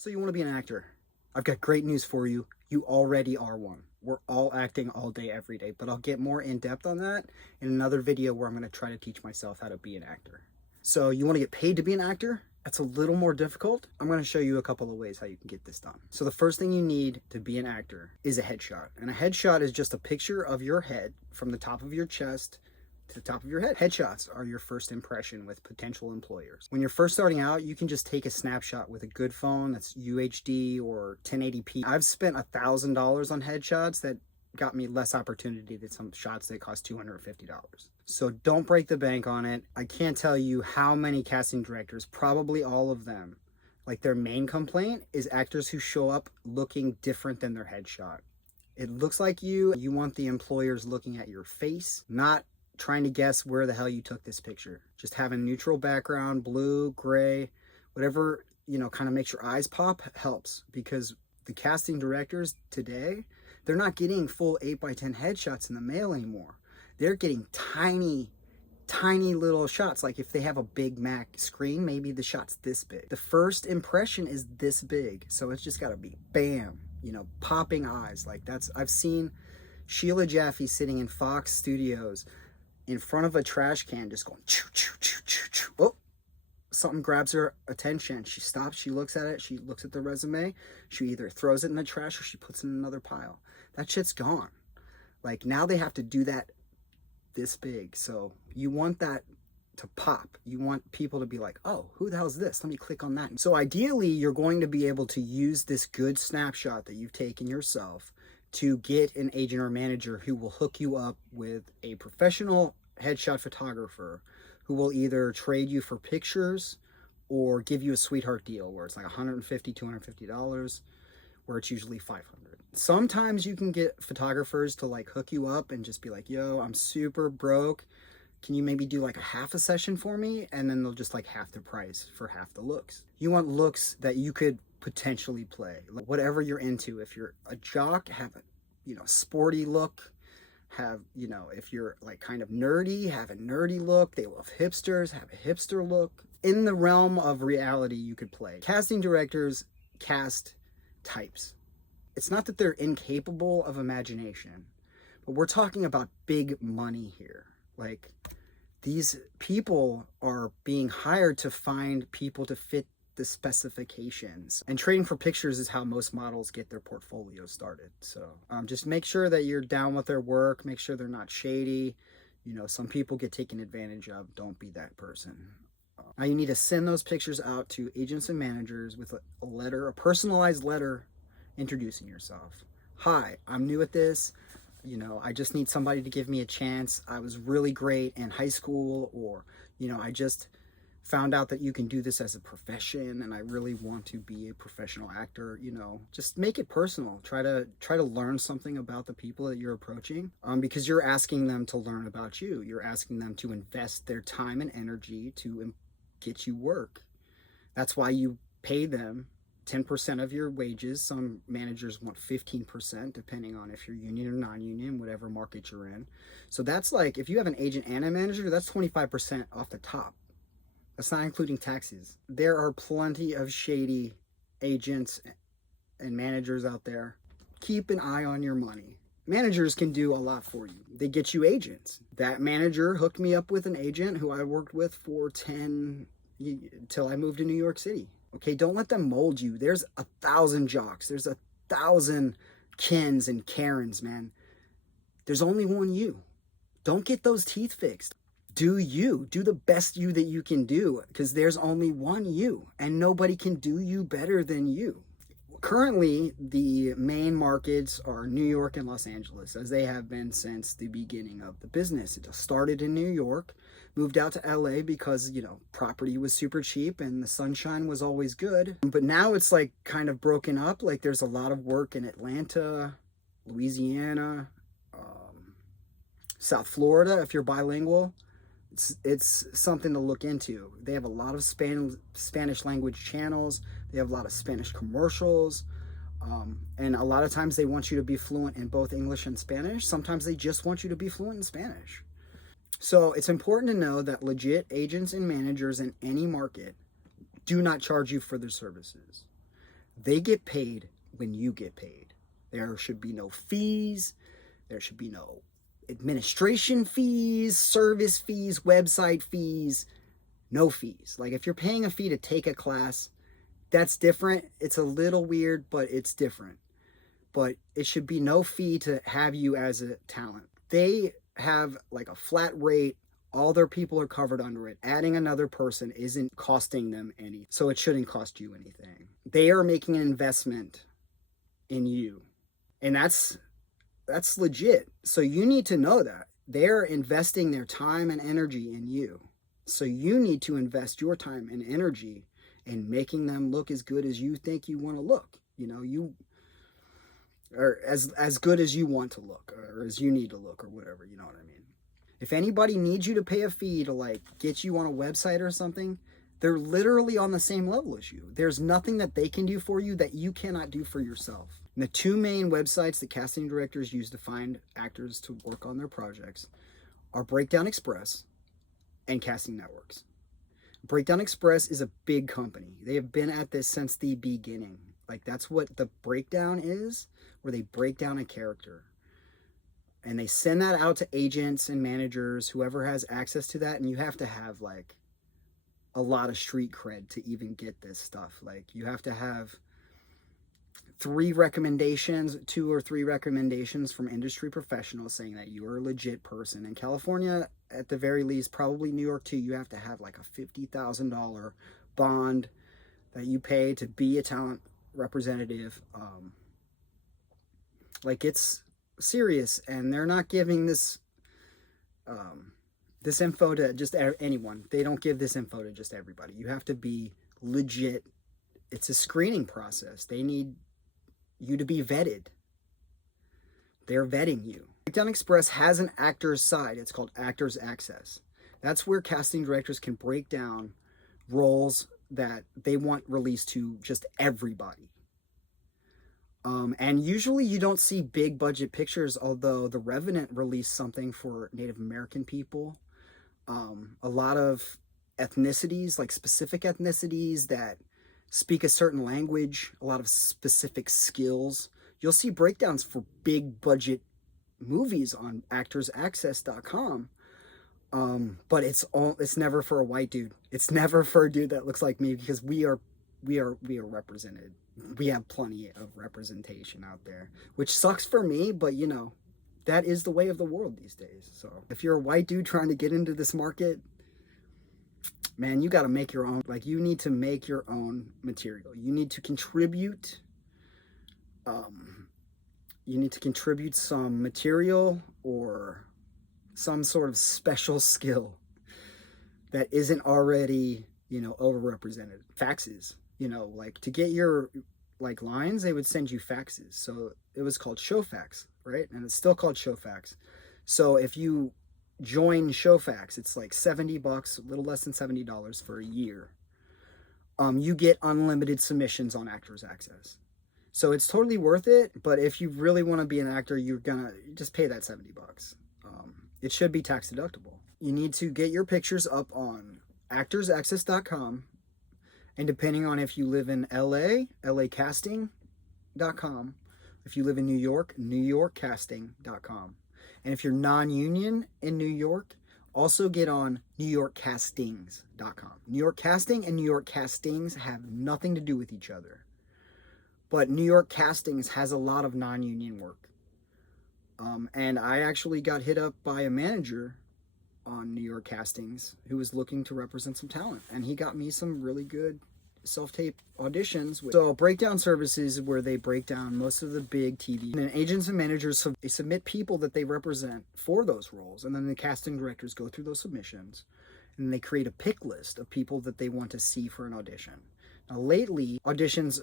So you want to be an actor? I've got great news for you. You already are one. We're all acting all day, every day, but I'll get more in depth on that in another video where I'm going to try to teach myself how to be an actor. So you want to get paid to be an actor? That's a little more difficult. I'm going to show you a couple of ways how you can get this done. So the first thing you need to be an actor is a headshot. And a headshot is just a picture of your head from the top of your chest to the top of your head. Headshots are your first impression with potential employers. When you're first starting out, you can just take a snapshot with a good phone that's UHD or 1080p. I've spent $1,000 on headshots that got me less opportunity than some shots that cost $250. So don't break the bank on it. I can't tell you how many casting directors, probably all of them, like their main complaint is actors who show up looking different than their headshot. It looks like you want the employers looking at your face, not trying to guess where the hell you took this picture. Just have a neutral background, blue, gray, whatever, kind of makes your eyes pop helps, because the casting directors today, they're not getting full 8x10 headshots in the mail anymore. They're getting tiny little shots. Like if they have a Big Mac screen, maybe the shot's this big. The first impression is this big. So it's just gotta be bam, popping eyes. Like I've seen Sheila Jaffe sitting in Fox Studios in front of a trash can just going choo, choo, choo, choo, choo. Oh, something grabs her attention. She stops, she looks at it, she looks at the resume, she either throws it in the trash or she puts it in another pile. That shit's gone. Like now they have to do that this big. So you want that to pop. You want people to be like, oh, who the hell is this? Let me click on that. So ideally, you're going to be able to use this good snapshot that you've taken yourself to get an agent or manager who will hook you up with a professional headshot photographer who will either trade you for pictures or give you a sweetheart deal where it's like $150, $250, where it's usually $500. Sometimes you can get photographers to like hook you up and just be like, yo, I'm super broke. Can you maybe do like a half a session for me? And then they'll just like half the price for half the looks. You want looks that you could potentially play, like whatever you're into. If you're a jock, have a sporty look. Have if you're like kind of nerdy, have a nerdy look. They love hipsters, have a hipster look. In the realm of reality, you could play. Casting directors cast types. It's not that they're incapable of imagination, but we're talking about big money here. Like these people are being hired to find people to fit the specifications, and trading for pictures is how most models get their portfolio started. So just make sure that you're down with their work, make sure they're not shady. Some people get taken advantage of. Don't be that person. Now you need to send those pictures out to agents and managers with a letter, a personalized letter introducing yourself. Hi, I'm new at this. I just need somebody to give me a chance. I was really great in high school, or I just found out that you can do this as a profession and I really want to be a professional actor. Just make it personal. Try to learn something about the people that you're approaching, because you're asking them to learn about you. You're asking them to invest their time and energy to get you work. That's why you pay them 10% of your wages. Some managers want 15%, depending on if you're union or non-union, whatever market you're in. So that's like, if you have an agent and a manager, that's 25% off the top. That's not including taxes. There are plenty of shady agents and managers out there. Keep an eye on your money. Managers can do a lot for you. They get you agents. That manager hooked me up with an agent who I worked with for 10 till I moved to New York City. Okay, don't let them mold you. There's 1,000 jocks. There's 1,000 Kens and Karens, man. There's only one you. Don't get those teeth fixed. Do you. Do the best you that you can do, because there's only one you, and nobody can do you better than you. Currently, the main markets are New York and Los Angeles, as they have been since the beginning of the business. It just started in New York, moved out to LA because, property was super cheap and the sunshine was always good. But now it's like kind of broken up. Like there's a lot of work in Atlanta, Louisiana, South Florida, if you're bilingual. It's something to look into. They have a lot of Spanish language channels. They have a lot of Spanish commercials. And a lot of times they want you to be fluent in both English and Spanish. Sometimes they just want you to be fluent in Spanish. So it's important to know that legit agents and managers in any market do not charge you for their services. They get paid when you get paid. There should be no fees. There should be no administration fees, service fees, website fees, no fees. Like if you're paying a fee to take a class, that's different. It's a little weird, but it's different. But it should be no fee to have you as a talent. They have like a flat rate. All their people are covered under it. Adding another person isn't costing them any, so it shouldn't cost you anything. They are making an investment in you, and that's legit. So you need to know that they're investing their time and energy in you. So you need to invest your time and energy in making them look as good as you think you want to look. You know, or as good as you want to look, or as you need to look, or whatever, you know what I mean? If anybody needs you to pay a fee to like get you on a website or something, they're literally on the same level as you. There's nothing that they can do for you that you cannot do for yourself. And the two main websites that casting directors use to find actors to work on their projects are Breakdown Express and Casting Networks. Breakdown Express is a big company. They have been at this since the beginning. Like that's what the breakdown is, where they break down a character. And they send that out to agents and managers, whoever has access to that. And you have to have like a lot of street cred to even get this stuff. Like you have to have 2 or 3 recommendations from industry professionals saying that you are a legit person. In California, at the very least, probably New York too, you have to have like a $50,000 bond that you pay to be a talent representative. Like it's serious, and they're not giving this this info to just anyone. They don't give this info to just everybody. You have to be legit. It's a screening process. They need you to be vetted. They're vetting you. Breakdown Express has an actor's side. It's called Actors Access. That's where casting directors can break down roles that they want released to just everybody. And usually you don't see big budget pictures, although The Revenant released something for Native American people. A lot of ethnicities, like specific ethnicities that speak a certain language, a lot of specific skills. You'll see breakdowns for big budget movies on actorsaccess.com. But it's never for a white dude. It's never for a dude that looks like me, because we are represented. We have plenty of representation out there, which sucks for me, but you know, that is the way of the world these days. So if you're a white dude trying to get into this market, man, you got to make your own. Like, you need to make your own material. You need to contribute. You need to contribute some material or some sort of special skill that isn't already, you know, overrepresented. Faxes, you know, like to get your like lines, they would send you faxes. So it was called Showfax, right? And it's still called Showfax. So if you join Showfax, it's like $70, a little less than $70 for a year. You get unlimited submissions on Actors Access. So it's totally worth it. But if you really want to be an actor, you're gonna just pay that $70. It should be tax deductible. You need to get your pictures up on actorsaccess.com. And depending on if you live in LA, lacasting.com. If you live in New York, newyorkcasting.com. And if you're non-union in New York, also get on newyorkcastings.com. New York Casting and New York Castings have nothing to do with each other. But New York Castings has a lot of non-union work. And I actually got hit up by a manager on New York Castings who was looking to represent some talent. And he got me some really good self-tape auditions. So breakdown services where they break down most of the big TV. And then agents and managers, they submit people that they represent for those roles. And then the casting directors go through those submissions. And they create a pick list of people that they want to see for an audition. Now lately, auditions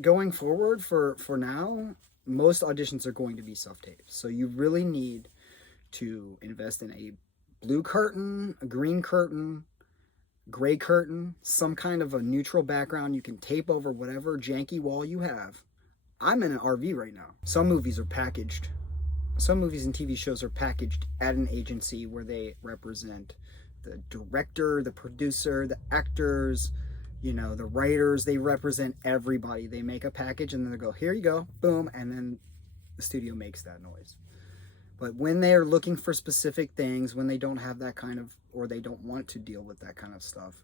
going forward for now, most auditions are going to be self-tape. So you really need to invest in a blue curtain, a green curtain, gray curtain, some kind of a neutral background. You can tape over whatever janky wall you have. I'm in an RV right now. Some movies are packaged. Some movies and TV shows are packaged at an agency where they represent the director, the producer, the actors, You know, the writers, they represent everybody. They make a package and then they go, here you go, boom, and then the studio makes that noise. But when they're looking for specific things, when they don't have that kind of, or they don't want to deal with that kind of stuff,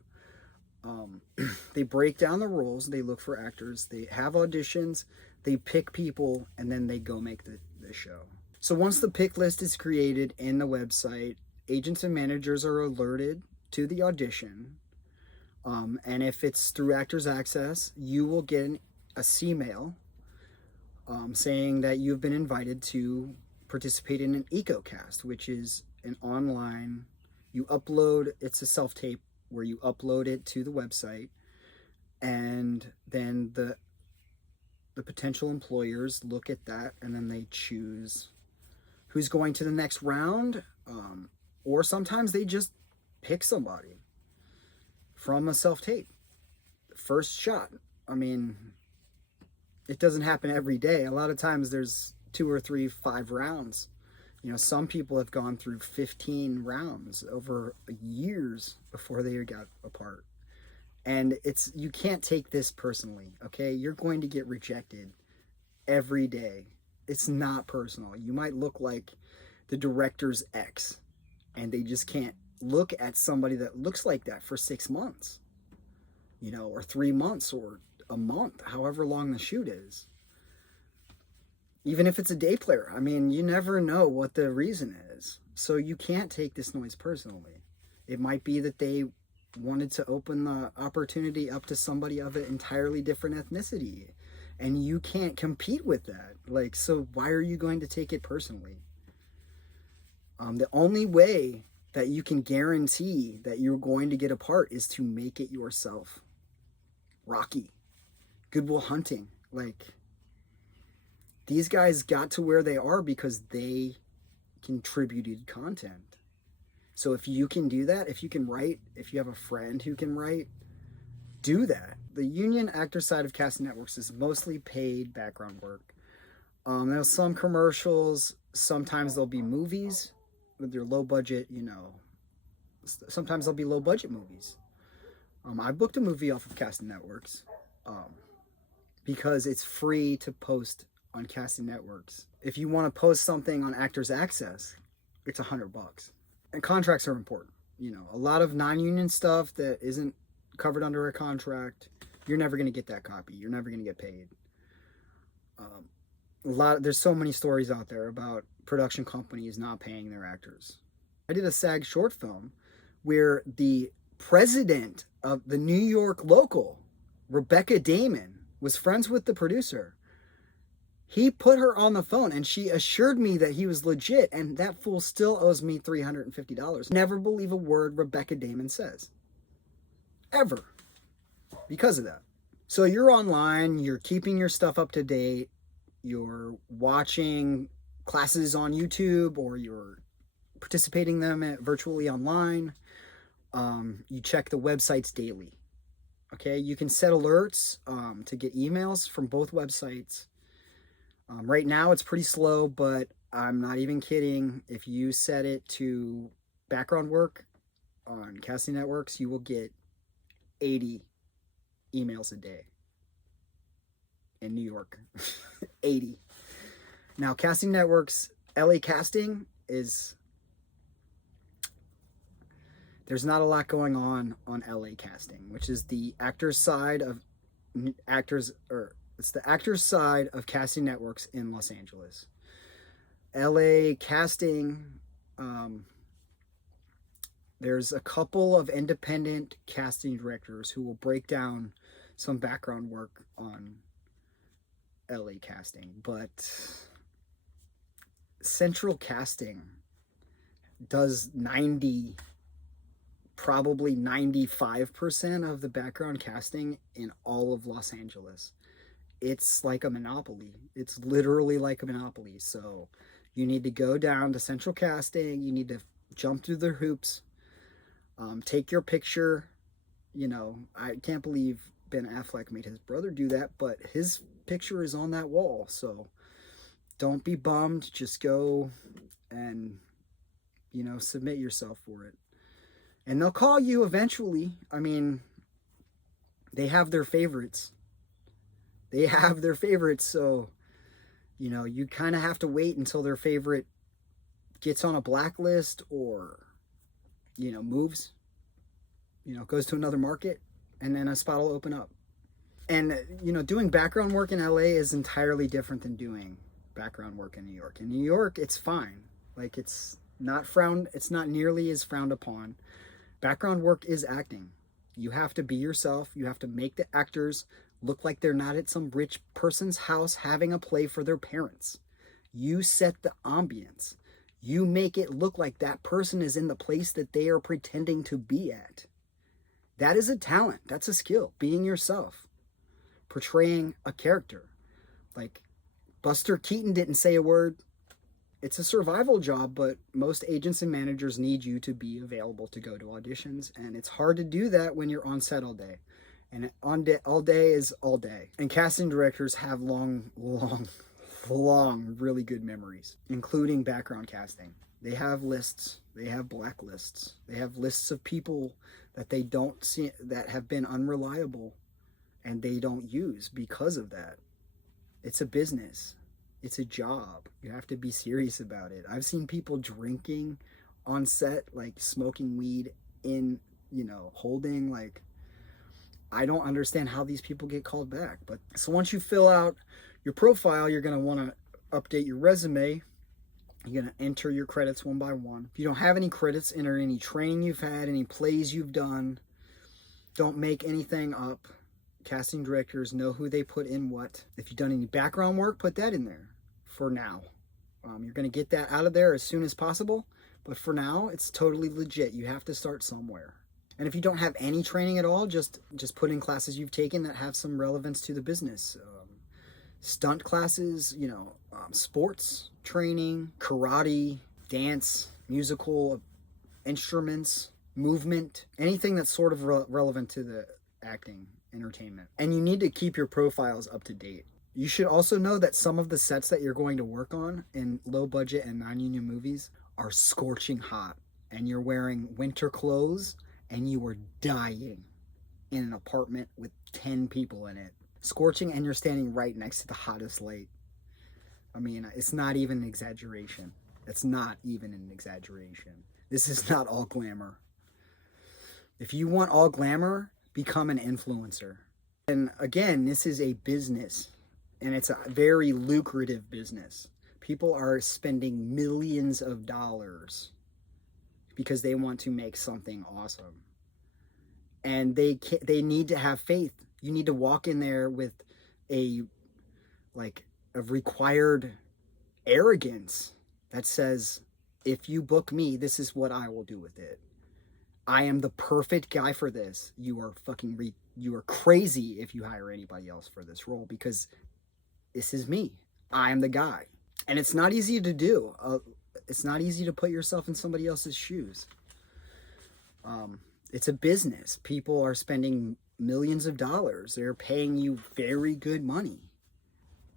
they break down the roles, they look for actors, they have auditions, they pick people, and then they go make the show. So once the pick list is created in the website, agents and managers are alerted to the audition. And if it's through Actors Access, you will get a C-mail saying that you've been invited to participate in an EcoCast, which is an online, you upload, it's a self-tape where you upload it to the website, and then the potential employers look at that and then they choose who's going to the next round, or sometimes they just pick somebody from a self-tape. First shot. I mean, it doesn't happen every day. A lot of times there's 2 or 3, 5 rounds. You know, some people have gone through 15 rounds over years before they got a part. And you can't take this personally, okay? You're going to get rejected every day. It's not personal. You might look like the director's ex, and they just can't look at somebody that looks like that for 6 months, you know, or 3 months or a month, however long the shoot is. Even if it's a day player, I mean, you never know what the reason is. So you can't take this noise personally. It might be that they wanted to open the opportunity up to somebody of an entirely different ethnicity, and you can't compete with that. Like, so why are you going to take it personally? The only way that you can guarantee that you're going to get a part is to make it yourself. Rocky, Good Will Hunting, like, these guys got to where they are because they contributed content. So if you can do that, if you can write, if you have a friend who can write, do that. The union actor side of casting networks is mostly paid background work. There's some commercials, sometimes there'll be movies with your low budget, you know, sometimes there'll be low budget movies. I booked a movie off of casting networks because it's free to post on casting networks. If you want to post something on Actors Access, it's $100. And contracts are important. You know, a lot of non-union stuff that isn't covered under a contract, you're never going to get that copy. You're never going to get paid. There's so many stories out there about production companies not paying their actors. I did a SAG short film where the president of the New York local, Rebecca Damon, was friends with the producer. He put her on the phone and she assured me that he was legit, and that fool still owes me $350. Never believe a word Rebecca Damon says. Ever. Because of that. So you're online, you're keeping your stuff up to date, you're watching classes on YouTube, or you're participating them virtually online. You check the websites daily. Okay, you can set alerts to get emails from both websites. Right now it's pretty slow, but I'm not even kidding. If you set it to background work on casting networks, you will get 80 emails a day in New York. 80. Now, casting networks, LA Casting there's not a lot going on LA Casting, which is the actors side of it's the actors side of casting networks in Los Angeles. LA Casting, there's a couple of independent casting directors who will break down some background work on LA Casting, but Central Casting does probably 95% of the background casting in all of Los Angeles. It's like a monopoly. It's literally like a monopoly. So you need to go down to Central Casting. You need to jump through the hoops. Take your picture. You know, I can't believe Ben Affleck made his brother do that, but his picture is on that wall. So don't be bummed. Just go and, you know, submit yourself for it. And they'll call you eventually. I mean, They have their favorites. They have their favorites, so, you know, you kind of have to wait until their favorite gets on a blacklist or, you know, moves, you know, goes to another market, and then a spot will open up. And, you know, doing background work in LA is entirely different than doing background work in New York. In New York, it's fine. Like, it's not nearly as frowned upon. Background work is acting. You have to be yourself. You have to make the actors look like they're not at some rich person's house having a play for their parents. You set the ambience. You make it look like that person is in the place that they are pretending to be at. That is a talent. That's a skill. Being yourself. Portraying a character. Like, Buster Keaton didn't say a word. It's a survival job, but most agents and managers need you to be available to go to auditions, and it's hard to do that when you're on set all day. And all day is all day. And casting directors have long, really good memories, including background casting. They have lists. They have blacklists. They have lists of people that they don't see, that have been unreliable, and they don't use because of that. It's a business. It's a job. You have to be serious about it. I've seen people drinking on set, like smoking weed in, you know, holding, like, I don't understand how these people get called back. But so once you fill out your profile, you're going to want to update your resume. You're going to enter your credits one by one. If you don't have any credits, enter any training you've had, any plays you've done. Don't make anything up. Casting directors know who they put in what. If you've done any background work, put that in there for now. You're going to get that out of there as soon as possible. But for now, it's totally legit. You have to start somewhere. And if you don't have any training at all, just put in classes you've taken that have some relevance to the business. Stunt classes, you know, sports training, karate, dance, musical instruments, movement, anything that's sort of relevant to the acting, entertainment. And you need to keep your profiles up to date. You should also know that some of the sets that you're going to work on in low budget and non-union movies are scorching hot, and you're wearing winter clothes and you are dying in an apartment with 10 people in it. Scorching, and you're standing right next to the hottest light. I mean, it's not even an exaggeration. It's not even an exaggeration. This is not all glamour. If you want all glamour, become an influencer. And again, this is a business, and it's a very lucrative business. People are spending millions of dollars because they want to make something awesome. And they need to have faith. You need to walk in there with a required arrogance that says, if you book me, this is what I will do with it. I am the perfect guy for this. You are you are crazy if you hire anybody else for this role, because this is me. I am the guy. And it's not easy to do. It's not easy to put yourself in somebody else's shoes. It's a business. People are spending millions of dollars. They're paying you very good money.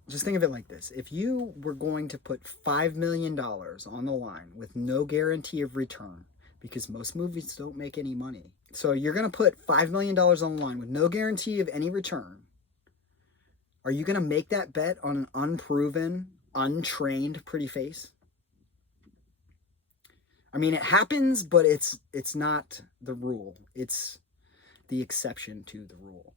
Just think of it like this. If you were going to put $5 million on the line with no guarantee of return, because most movies don't make any money. So you're going to put $5 million on the line with no guarantee of any return. Are you going to make that bet on an unproven, untrained pretty face? I mean, it happens, but it's not the rule. It's the exception to the rule.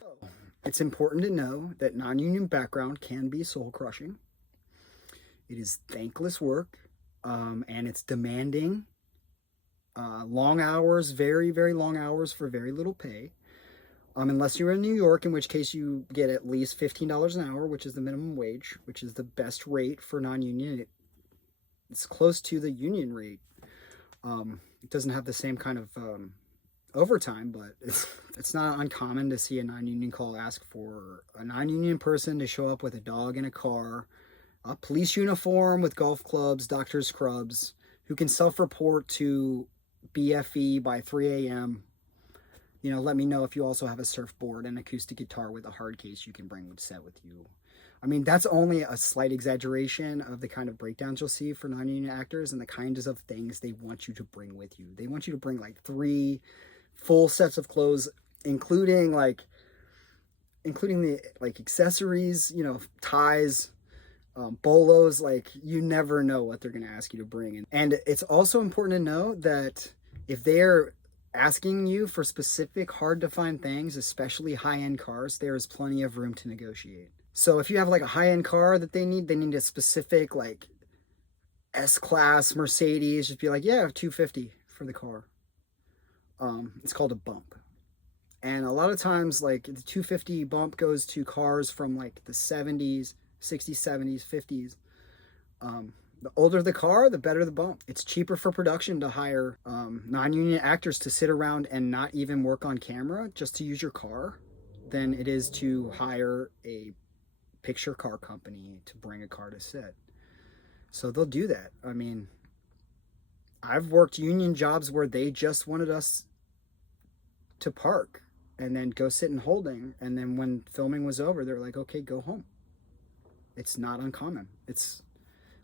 So, it's important to know that non-union background can be soul-crushing. It is thankless work, and it's demanding. Long hours, very, very long hours for very little pay. Unless you're in New York, in which case you get at least $15 an hour, which is the minimum wage, which is the best rate for non-union. It's close to the union rate. It doesn't have the same kind of overtime, but it's not uncommon to see a non-union call ask for a non-union person to show up with a dog in a car, a police uniform with golf clubs, doctor's scrubs, who can self-report to BFE by 3 a.m. You know, let me know if you also have a surfboard and acoustic guitar with a hard case you can bring with set with you. I mean, that's only a slight exaggeration of the kind of breakdowns you'll see for non-union actors and the kinds of things they want you to bring with you. They want you to bring like 3 full sets of clothes, including like including the like accessories, you know, ties, bolos. Like, you never know what they're going to ask you to bring. And it's also important to know that if they're asking you for specific hard to find things, especially high-end cars, there is plenty of room to negotiate. So if you have like a high-end car that they need a specific like S-Class Mercedes, just be like, yeah, I have $250 for the car. It's called a bump. And a lot of times, like, the $250 bump goes to cars from like the 70s, 60s, 70s, 50s. The older the car, the better the bump. It's cheaper for production to hire non-union actors to sit around and not even work on camera just to use your car than it is to hire a picture car company to bring a car to set. So they'll do that. I mean, I've worked union jobs where they just wanted us to park and then go sit in holding. And then when filming was over, they're like, okay, go home. It's not uncommon. It's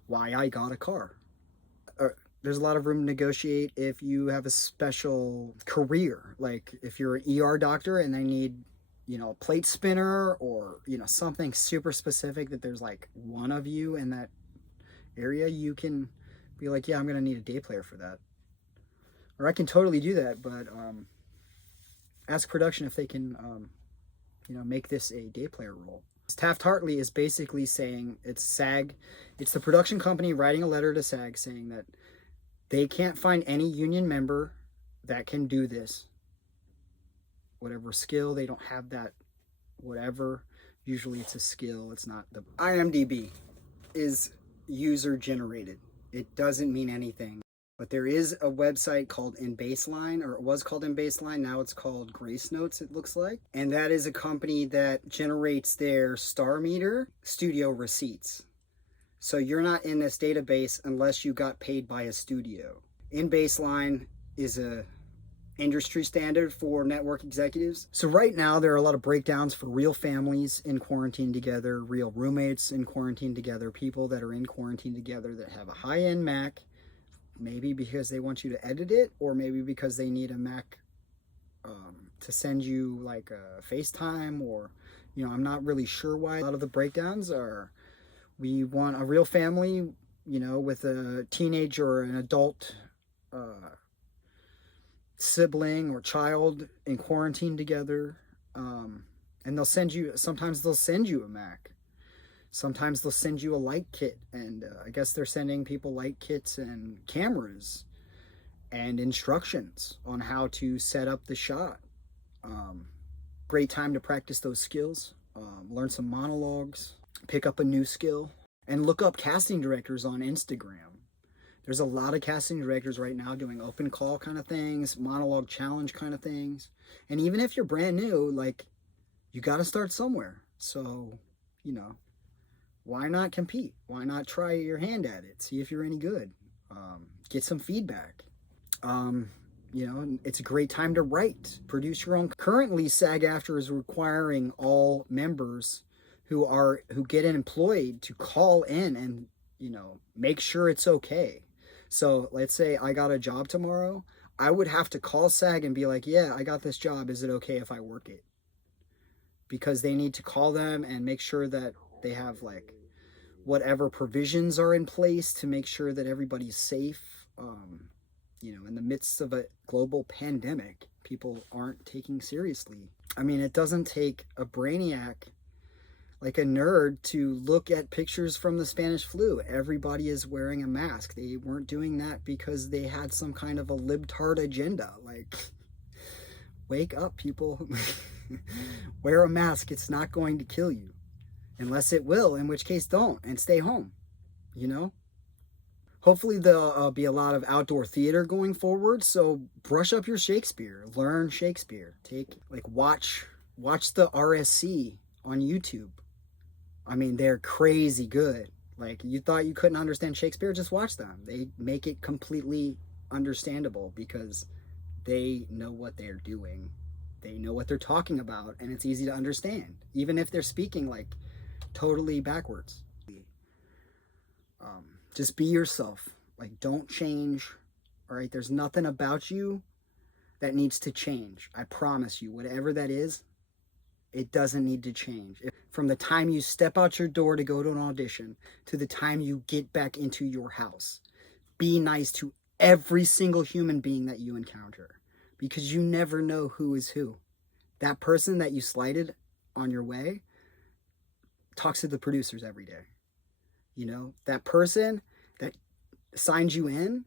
why I got a car. There's a lot of room to negotiate if you have a special career. Like if you're an ER doctor and they need, you know, a plate spinner or, you know, something super specific that there's like one of you in that area, you can be like, yeah, I'm going to need a day player for that. Or I can totally do that, but ask production if they can, you know, make this a day player role. TAFT Hartley is basically saying it's SAG. It's the production company writing a letter to SAG saying that they can't find any union member that can do this. Whatever skill, they don't have that, whatever. Usually it's a skill, it's not. The IMDB is user generated. It doesn't mean anything. But there is a website called In Baseline, or it was called In Baseline. Now it's called Grace Notes, it looks like. And that is a company that generates their star meter studio receipts. So you're not in this database unless you got paid by a studio. In Baseline is a industry standard for network executives. So right now there are a lot of breakdowns for real families in quarantine together, real roommates in quarantine together, people that are in quarantine together that have a high-end Mac, maybe because they want you to edit it, or maybe because they need a Mac to send you like a FaceTime, or, you know, I'm not really sure why. A lot of the breakdowns are, we want a real family, you know, with a teenage or an adult sibling or child in quarantine together. And they'll send you, sometimes they'll send you a Mac. Sometimes they'll send you a light kit, and I guess they're sending people light kits and cameras and instructions on how to set up the shot. Great time to practice those skills, learn some monologues, pick up a new skill, and look up casting directors on Instagram. There's a lot of casting directors right now doing open call kind of things, monologue challenge kind of things. And even if you're brand new, like, you got to start somewhere. So, you know, why not compete? Why not try your hand at it? See if you're any good. Get some feedback. You know, it's a great time to write. Produce your own. Currently, SAG-AFTRA is requiring all members who get employed to call in and, you know, make sure it's okay. So let's say I got a job tomorrow. I would have to call SAG and be like, yeah, I got this job. Is it okay if I work it? Because they need to call them and make sure that they have like whatever provisions are in place to make sure that everybody's safe. You know, in the midst of a global pandemic, people aren't taking seriously. I mean, it doesn't take a brainiac like a nerd to look at pictures from the Spanish flu. Everybody is wearing a mask. They weren't doing that because they had some kind of a libtard agenda. Like, wake up, people. Wear a mask. It's not going to kill you. Unless it will, in which case don't, and stay home, you know? Hopefully there'll be a lot of outdoor theater going forward, so brush up your Shakespeare. Learn Shakespeare. Watch the RSC on YouTube. I mean, they're crazy good. Like, you thought you couldn't understand Shakespeare? Just watch them. They make it completely understandable because they know what they're doing. They know what they're talking about, and it's easy to understand, even if they're speaking like totally backwards. Just be yourself. Like, don't change. All right, there's nothing about you that needs to change. I promise you, whatever that is, It doesn't need to change. From the time you step out your door to go to an audition to the time you get back into your house, be nice to every single human being that you encounter, because you never know who is who. That person that you slighted on your way talks to the producers every day. You know, that person that signs you in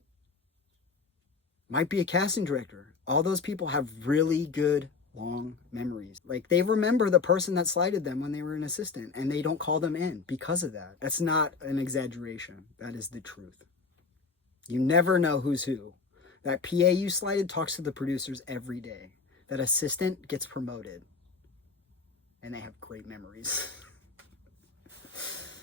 might be a casting director. All those people have really good long memories. Like, they remember the person that slighted them when they were an assistant, and they don't call them in because of that. That's not an exaggeration. That is the truth. You never know who's who. That PA you slighted talks to the producers every day. That assistant gets promoted, and they have great memories.